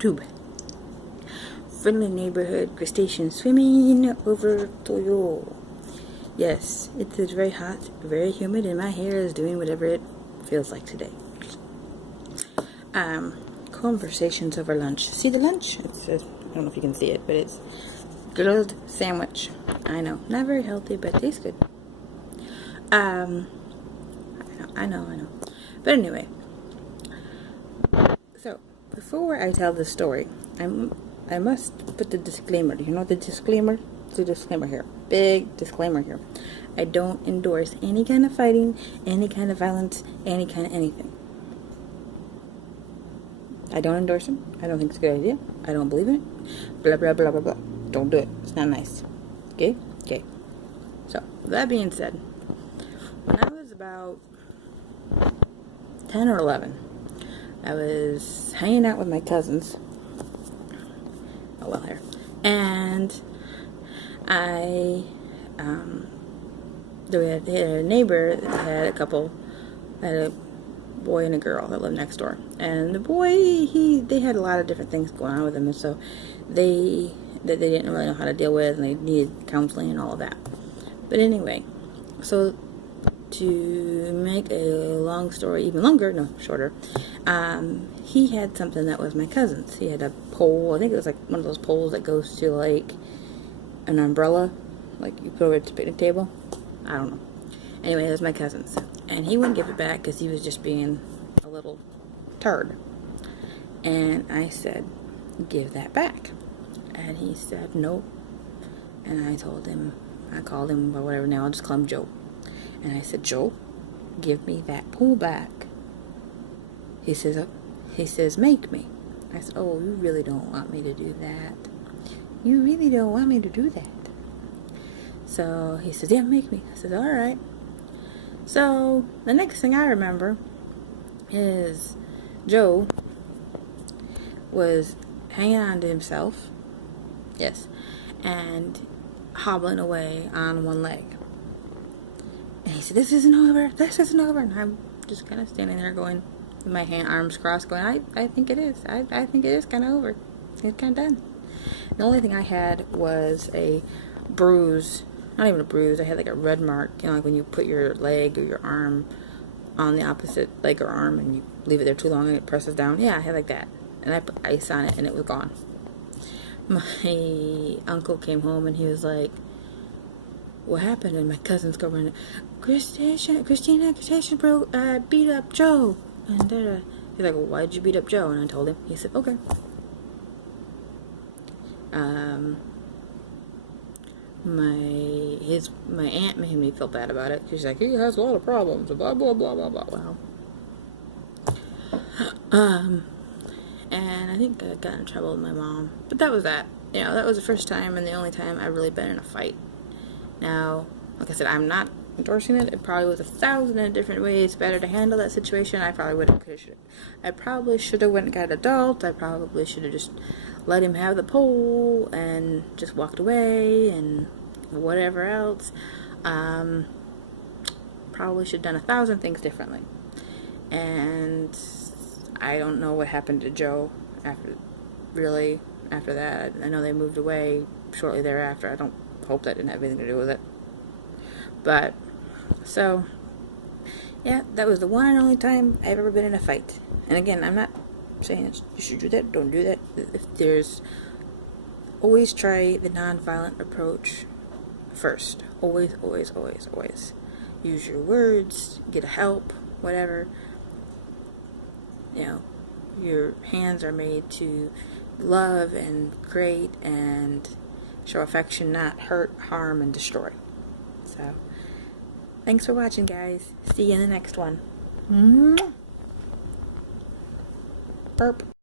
YouTube. Friendly neighborhood crustacean swimming over Toyo. Yes, it is very hot, very humid, and my hair is doing whatever it feels like today. Conversations over lunch. See the lunch? It's just, I don't know if you can see it, but it's grilled sandwich. I know, not very healthy, but it tastes good. I know. But anyway, so before I tell this story, I must put the disclaimer. Do you know the disclaimer? It's a disclaimer here. Big disclaimer here. I don't endorse any kind of fighting, any kind of violence, any kind of anything. I don't endorse them. I don't think it's a good idea. I don't believe in it. Blah, blah, blah, blah, blah. Don't do it. It's not nice. Okay? Okay. So, that being said, when I was about 10 or 11, I was hanging out with my cousins. Oh, well, here. And they had a neighbor that had a couple, had a boy and a girl that lived next door. And the boy, they had a lot of different things going on with him, and so they didn't really know how to deal with, and they needed counseling and all of that. But anyway, so to make a long story even longer, no, shorter, he had something that was my cousin's. He had a pole. I think it was like one of those poles that goes to like an umbrella, like you put over at the picnic table. I don't know. Anyway, it was my cousin's, and he wouldn't give it back because he was just being a little turd. And I said, "Give that back." And he said, "Nope." And I told him, I called him or whatever. Now I'll just call him Joe. And I said, "Joe, give me that pole back." He says, "Make me." I said, "Oh, you really don't want me to do that. You really don't want me to do that." So he says, "Yeah, make me." I said, "All right." So the next thing I remember is Joe was hanging on to himself, yes, and hobbling away on one leg. And he said, "This isn't over, this isn't over." And I'm just kind of standing there going, with my arms crossed, going, I think it is. I think it is kind of over. It's kind of done. The only thing I had was a bruise. Not even a bruise. I had like a red mark. You know, like when you put your leg or your arm on the opposite leg or arm and you leave it there too long and it presses down. Yeah, I had like that. And I put ice on it and it was gone. My uncle came home and he was like, "What happened?" And my cousins go running, Christina beat up Joe." And he's like, "Well, why did you beat up Joe?" And I told him. He said, "Okay." My aunt made me feel bad about it. She's like, "He has a lot of problems, blah blah blah blah blah." Wow. And I think I got in trouble with my mom, but that was that. You know, that was the first time and the only time I've really been in a fight. Now, like I said, I'm not endorsing it. It probably was 1,000 different ways better to handle that situation. I probably should have went and got an adult. I probably should have just let him have the pole and just walked away and whatever else. Probably should have done 1,000 things differently. And I don't know what happened to Joe after that. I know they moved away shortly thereafter. I don't hope that didn't have anything to do with it. But, so, yeah, that was the one and only time I've ever been in a fight. And again, I'm not saying you should do that, don't do that. If there's, always try the non-violent approach first. Always, always, always, always. Use your words, get help, whatever. You know, your hands are made to love and create and show affection, not hurt, harm, and destroy. So, thanks for watching, guys. See you in the next one. Burp.